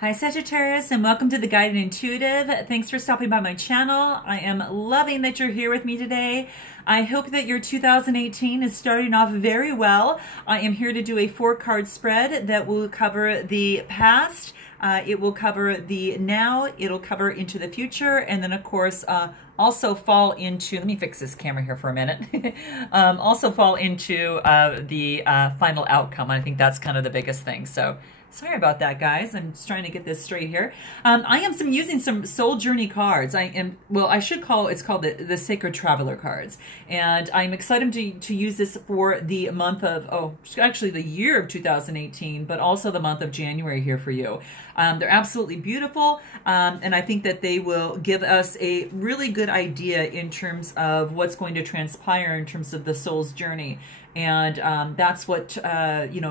Hi Sagittarius, and welcome to the Guided Intuitive. Thanks for stopping by my channel. I am loving that you're here with me today. I hope that your 2018 is starting off very well. I am here to do a 4-card spread that will cover the past, it will cover the now, it'll cover into the future, and then of course also fall into, let me fix this camera here for a minute, also fall into the final outcome. I think that's kind of the biggest thing. So sorry about that, guys. I'm just trying to get this straight here. I am using some soul journey cards. I should call it's called the Sacred Traveler cards, and I'm excited to use this for the month of actually the year of 2018, but also the month of January here for you. They're absolutely beautiful, and I think that they will give us a really good idea in terms of what's going to transpire in terms of the soul's journey. And that's what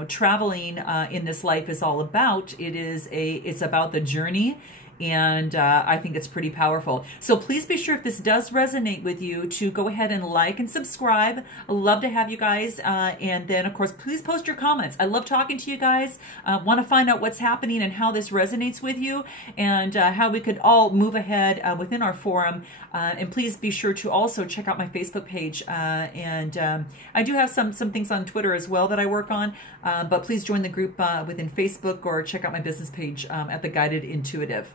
traveling in this life is all about. It's about the journey, and I think it's pretty powerful. So please be sure, if this does resonate with you, to go ahead and like and subscribe. I love to have you guys, and then of course please post your comments. I love talking to you guys. Want to find out what's happening and how this resonates with you, and how we could all move ahead within our forum. And please be sure to also check out my Facebook page, and I do have some things on Twitter as well that I work on, but please join the group within Facebook, or check out my business page at the Guided Intuitive.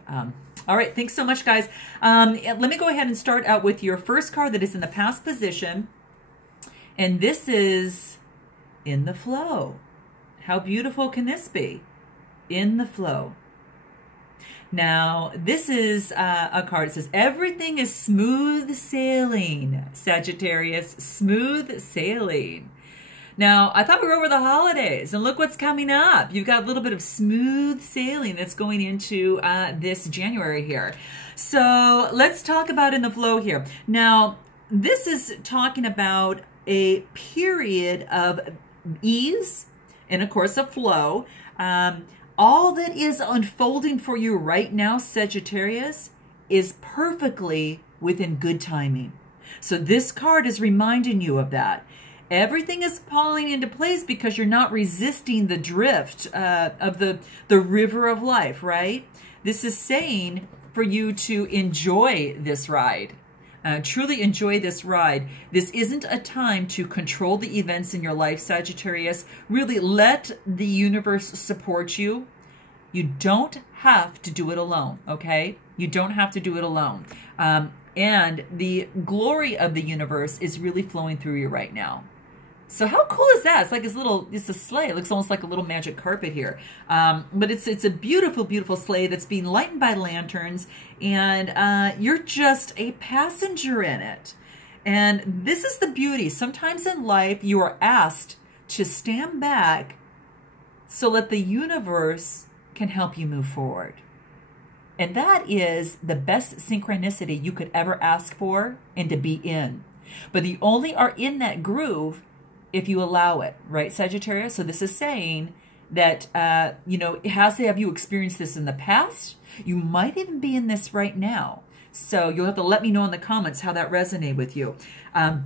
All right, thanks so much, guys. Let me go ahead and start out with your first card that is in the past position, and this is in the flow. How beautiful can this be? In the flow. Now, this is a card that says, everything is smooth sailing, Sagittarius, smooth sailing. Now, I thought we were over the holidays, and look what's coming up. You've got a little bit of smooth sailing that's going into this January here. So let's talk about in the flow here. Now, this is talking about a period of ease and, of course, a flow. All that is unfolding for you right now, Sagittarius, is perfectly within good timing. So this card is reminding you of that. Everything is falling into place because you're not resisting the drift of the river of life, right? This is saying for you to enjoy this ride. Truly enjoy this ride. This isn't a time to control the events in your life, Sagittarius. Really let the universe support you. You don't have to do it alone, okay? You don't have to do it alone. And the glory of the universe is really flowing through you right now. So how cool is that? It's like it's a sleigh. It looks almost like a little magic carpet here. But it's a beautiful, beautiful sleigh that's being lightened by lanterns, and you're just a passenger in it. And this is the beauty. Sometimes in life, you are asked to stand back so that the universe can help you move forward. And that is the best synchronicity you could ever ask for and to be in. But you only are in that groove if you allow it, right, Sagittarius? So this is saying that, have you experienced this in the past? You might even be in this right now. So you'll have to let me know in the comments how that resonated with you. And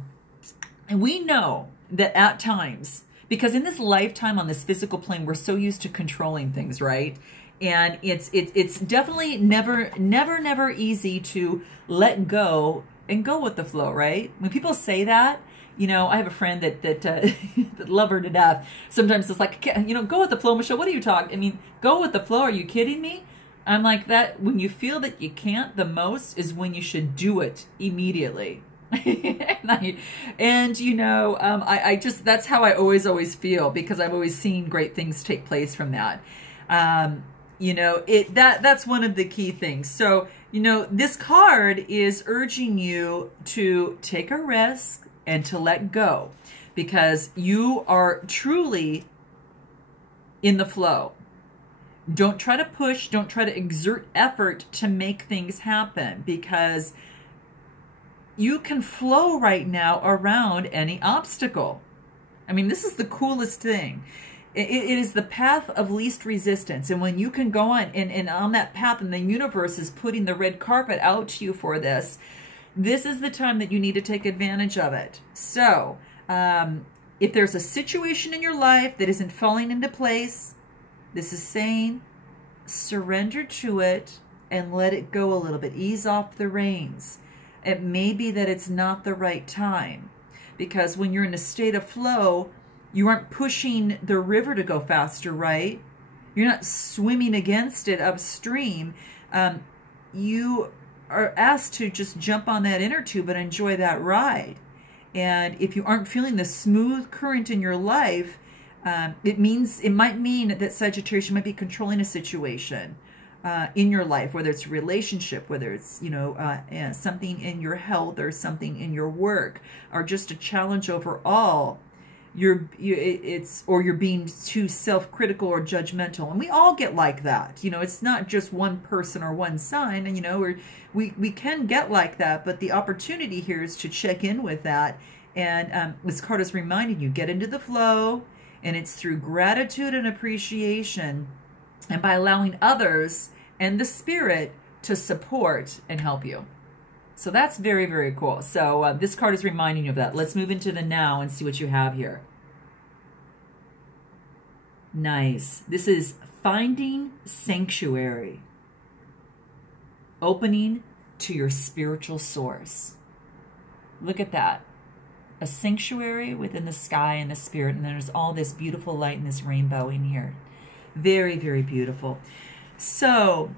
we know that at times, because in this lifetime on this physical plane, we're so used to controlling things, right? And it's definitely never easy to let go and go with the flow, right? When people say that, I have a friend that love her to death. Sometimes it's like, go with the flow, Michelle. What are you talking? I mean, go with the flow. Are you kidding me? I'm like that. When you feel that you can't, the most is when you should do it immediately. I just, that's how I always feel, because I've always seen great things take place from that. That's one of the key things. So, this card is urging you to take a risk and to let go, because you are truly in the flow. Don't try to push, don't try to exert effort to make things happen, because you can flow right now around any obstacle. I mean, this is the coolest thing. It is the path of least resistance. And when you can go on and on that path, and the universe is putting the red carpet out to you for this, this is the time that you need to take advantage of it. So if there's a situation in your life that isn't falling into place, this is saying, surrender to it and let it go a little bit. Ease off the reins. It may be that it's not the right time, because when you're in a state of flow, you aren't pushing the river to go faster, right? You're not swimming against it upstream. You are asked to just jump on that inner tube and enjoy that ride. And if you aren't feeling the smooth current in your life, it might mean that Sagittarius, you might be controlling a situation in your life, whether it's a relationship, whether it's, you know, something in your health or something in your work, or just a challenge overall. You're being too self-critical or judgmental, and we all get like that. You know, it's not just one person or one sign, and you know, we can get like that, but the opportunity here is to check in with that. And this card is reminding you, get into the flow, and it's through gratitude and appreciation, and by allowing others and the spirit to support and help you. So that's very, very cool. So this card is reminding you of that. Let's move into the now and see what you have here. Nice. This is finding sanctuary. Opening to your spiritual source. Look at that. A sanctuary within the sky and the spirit. And there's all this beautiful light and this rainbow in here. Very, very beautiful. So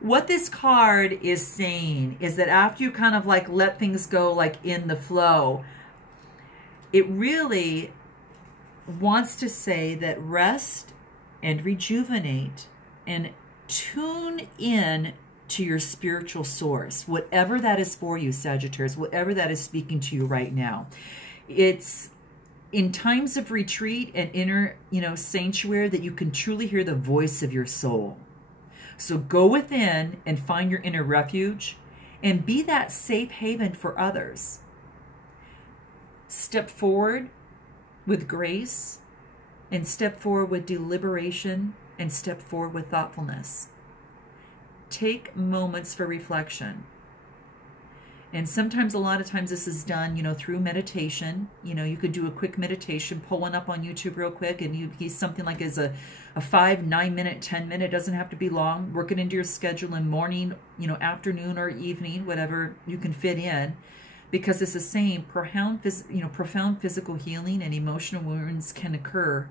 what this card is saying is that after you kind of like let things go like in the flow, it really wants to say that rest and rejuvenate and tune in to your spiritual source, whatever that is for you, Sagittarius, whatever that is speaking to you right now. It's in times of retreat and inner, you know, sanctuary that you can truly hear the voice of your soul. So go within and find your inner refuge and be that safe haven for others. Step forward with grace, and step forward with deliberation, and step forward with thoughtfulness. Take moments for reflection. And sometimes, a lot of times this is done, you know, through meditation. You know, you could do a quick meditation, pull one up on YouTube real quick, and you use something like as a 5, 9 minute, 10 minute, doesn't have to be long. Work it into your schedule in morning, you know, afternoon or evening, whatever you can fit in. Because it's the same, profound physical healing and emotional wounds can occur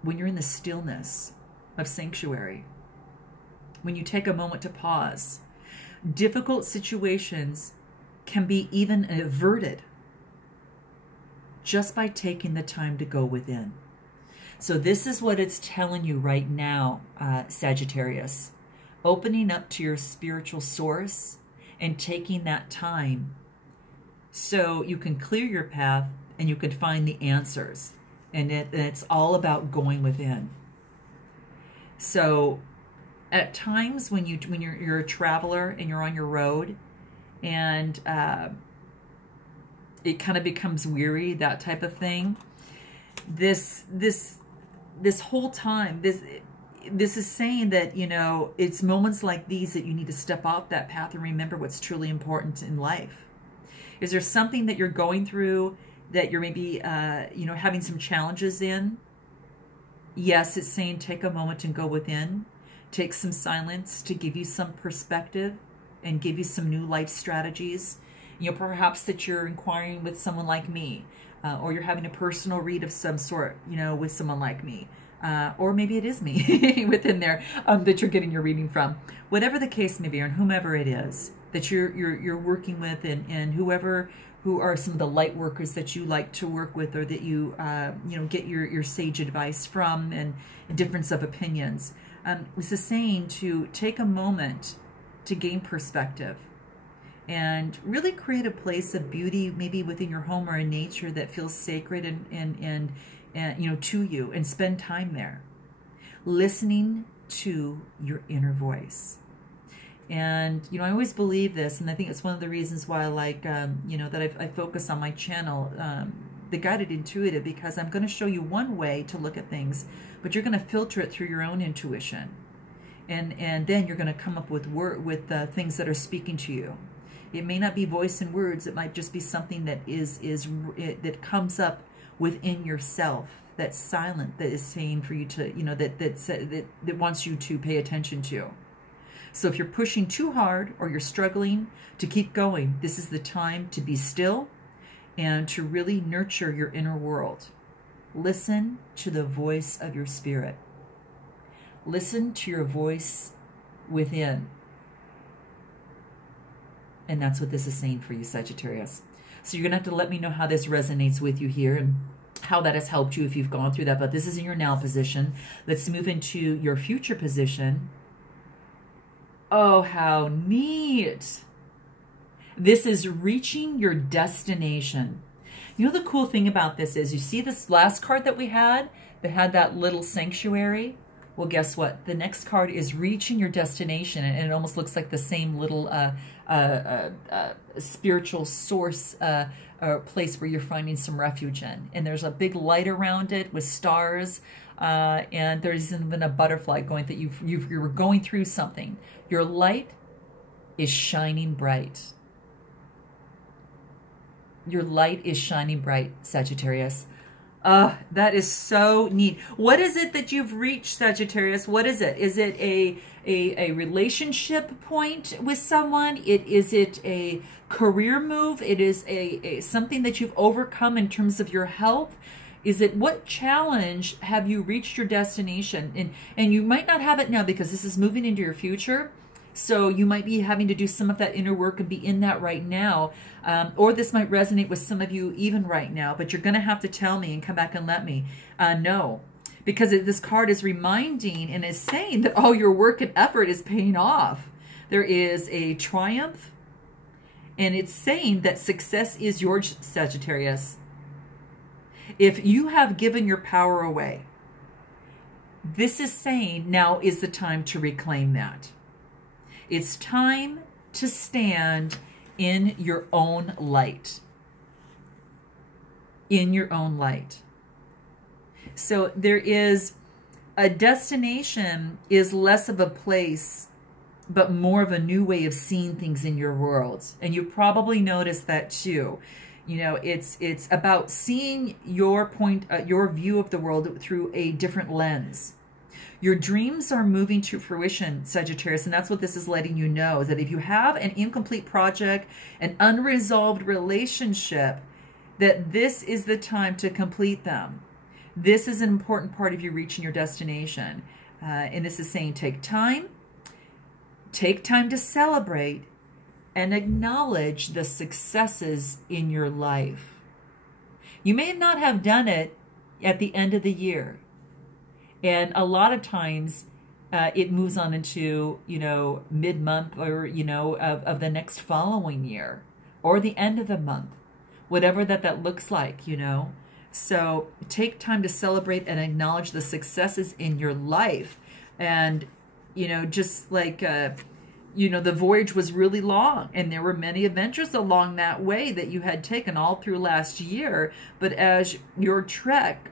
when you're in the stillness of sanctuary. When you take a moment to pause. Difficult situations can be even averted just by taking the time to go within. So this is what it's telling you right now, Sagittarius. Opening up to your spiritual source and taking that time so you can clear your path and you can find the answers. And it's all about going within. So at times when you're a traveler and you're on your road and it kind of becomes weary, that type of thing, this whole time, this is saying that, you know, it's moments like these that you need to step off that path and remember what's truly important in life. Is there something that you're going through that you're maybe, you know, having some challenges in? Yes, it's saying take a moment and go within. Take some silence to give you some perspective and give you some new life strategies. You know, perhaps that you're inquiring with someone like me, or you're having a personal read of some sort, you know, with someone like me. Or maybe it is me within there that you're getting your reading from. Whatever the case may be, or whomever it is that you're working with, and who are some of the light workers that you like to work with, or that you you know, get your sage advice from, and difference of opinions. This is saying to take a moment to gain perspective and really create a place of beauty, maybe within your home or in nature, that feels sacred and you know, to you, and spend time there listening to your inner voice. And you know, I always believe this, and I think it's one of the reasons why I like you know, that I focus on my channel, the Guided Intuitive, because I'm going to show you one way to look at things, but you're going to filter it through your own intuition, and then you're going to come up with things that are speaking to you. It may not be voice and words; it might just be something that that comes up within yourself that's silent, that is saying for you to, you know, that wants you to pay attention to. So if you're pushing too hard or you're struggling to keep going, this is the time to be still and to really nurture your inner world. Listen to the voice of your spirit. Listen to your voice within. And that's what this is saying for you, Sagittarius. So you're going to have to let me know how this resonates with you here and how that has helped you if you've gone through that. But this is in your now position. Let's move into your future position. Oh, how neat. This is reaching your destination. You know, the cool thing about this is, you see this last card that we had that had that little sanctuary? Well, guess what? The next card is reaching your destination, and it almost looks like the same little spiritual source place where you're finding some refuge in. And there's a big light around it with stars, and there's even a butterfly going that you're going through something. Your light is shining bright. Your light is shining bright, Sagittarius. That is so neat. What is it that you've reached, Sagittarius? What is it? Is it a relationship point with someone? Is it a career move? It is a something that you've overcome in terms of your health? Is it, what challenge have you reached your destination? And you might not have it now because this is moving into your future. So you might be having to do some of that inner work and be in that right now. Or this might resonate with some of you even right now, but you're going to have to tell me and come back and let me know. Because this card is reminding and is saying that all your work and effort is paying off. There is a triumph, and it's saying that success is yours, Sagittarius. If you have given your power away, this is saying now is the time to reclaim that. It's time to stand in your own light. In your own light. So there is a destination is less of a place, but more of a new way of seeing things in your world. And you probably noticed that too. You know, it's about seeing your your view of the world through a different lens. Your dreams are moving to fruition, Sagittarius, and that's what this is letting you know, is that if you have an incomplete project, an unresolved relationship, that this is the time to complete them. This is an important part of you reaching your destination. And this is saying take time to celebrate and acknowledge the successes in your life. You may not have done it at the end of the year. And a lot of times it moves on into, you know, mid-month or, you know, of the next following year or the end of the month, whatever that looks like, you know. So take time to celebrate and acknowledge the successes in your life. And, you know, just like, you know, the voyage was really long and there were many adventures along that way that you had taken all through last year. But as your trek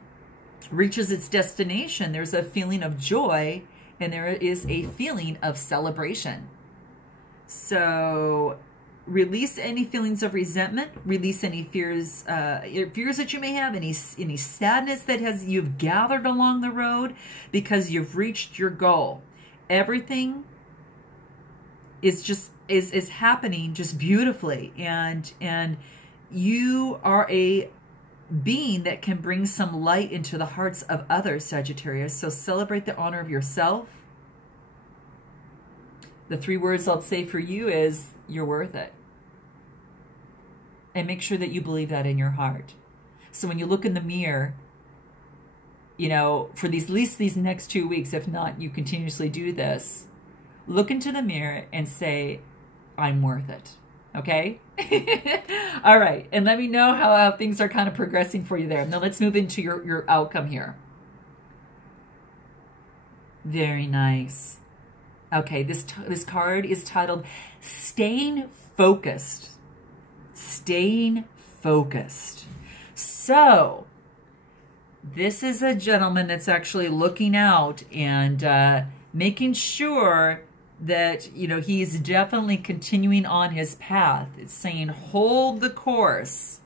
reaches its destination, there's a feeling of joy and there is a feeling of celebration. So release any feelings of resentment, release any fears that you may have, any sadness that you've gathered along the road, because you've reached your goal. Everything is happening just beautifully, and you are a being that can bring some light into the hearts of others, Sagittarius. So celebrate the honor of yourself. The 3 words I'll say for you is you're worth it. And make sure that you believe that in your heart. So when you look in the mirror, you know, for at least these next 2 weeks, if not, you continuously do this, look into the mirror and say, I'm worth it. Okay? All right. And let me know how things are kind of progressing for you there. Now let's move into your outcome here. Very nice. Okay, this card is titled Staying Focused. Staying focused. So this is a gentleman that's actually looking out and making sure that, you know, he's definitely continuing on his path. It's saying hold the course.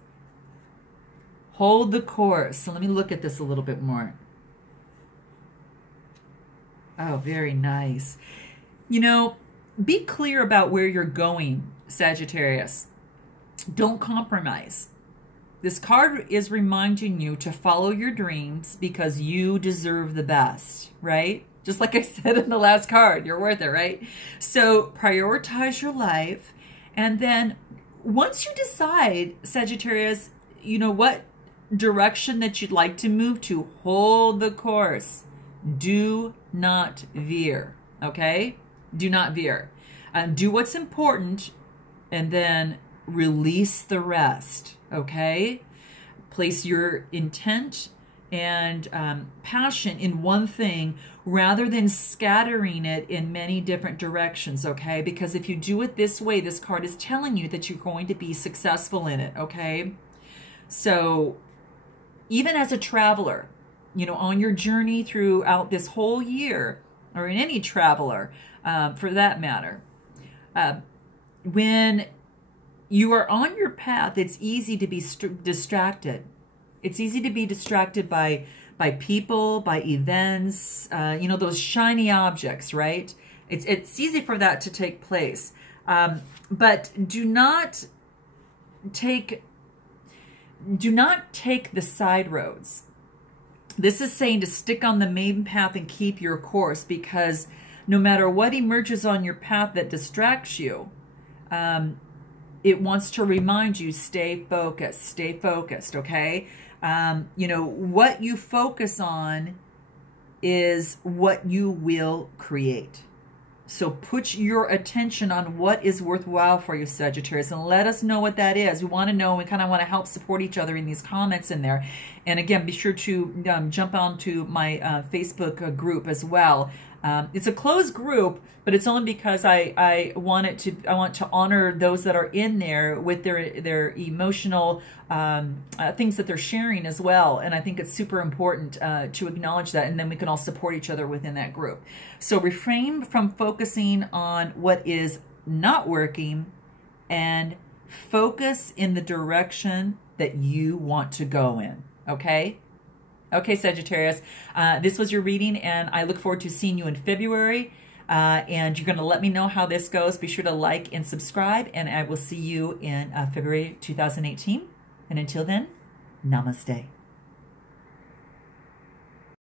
Hold the course. So let me look at this a little bit more. Oh, very nice. You know, be clear about where you're going, Sagittarius. Don't compromise. This card is reminding you to follow your dreams because you deserve the best, right? Just like I said in the last card, you're worth it, right? So prioritize your life. And then once you decide, Sagittarius, you know what direction that you'd like to move to, hold the course. Do not veer, okay? Do not veer. Do what's important and then release the rest, okay? Place your intent and passion in one thing rather than scattering it in many different directions, okay? Because if you do it this way, this card is telling you that you're going to be successful in it, okay? So even as a traveler, you know, on your journey throughout this whole year, or in any traveler for that matter, when you are on your path, it's easy to be distracted. It's easy to be distracted by people, by events, you know, those shiny objects, right? It's easy for that to take place. But do not take the side roads. This is saying to stick on the main path and keep your course, because no matter what emerges on your path that distracts you, it wants to remind you, stay focused, okay? You know, what you focus on is what you will create. So put your attention on what is worthwhile for you, Sagittarius, and let us know what that is. We want to know, we kind of want to help support each other in these comments in there. And again, be sure to jump onto my Facebook group as well. It's a closed group, but it's only because I want to honor those that are in there with their emotional things that they're sharing as well. And I think it's super important to acknowledge that, and then we can all support each other within that group. So refrain from focusing on what is not working and focus in the direction that you want to go in, okay? Okay, Sagittarius, this was your reading, and I look forward to seeing you in February. And you're going to let me know how this goes. Be sure to like and subscribe, and I will see you in February 2018. And until then, namaste.